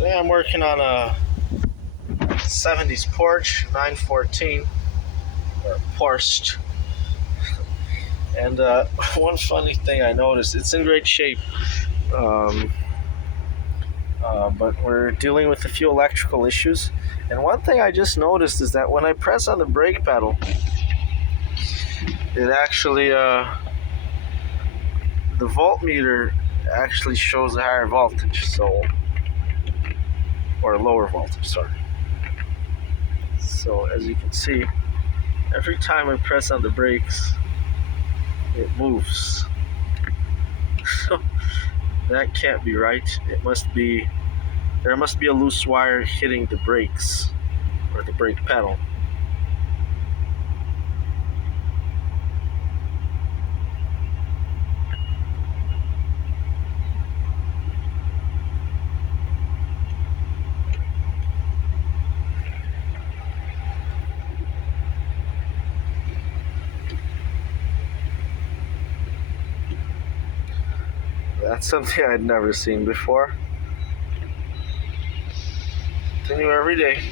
Today I'm working on a 70s Porsche 914 or Porsche. And one funny thing I noticed, it's in great shape, um, but we're dealing with a few electrical issues. And one thing I just noticed is that when I press on the brake pedal, it actually, the voltmeter actually shows a higher voltage, or a lower voltage, sorry. So as you can see, every time I press on the brakes, it moves. So that can't be right. There must be a loose wire hitting the brakes or the brake pedal. That's something I'd never seen before. Continue every day.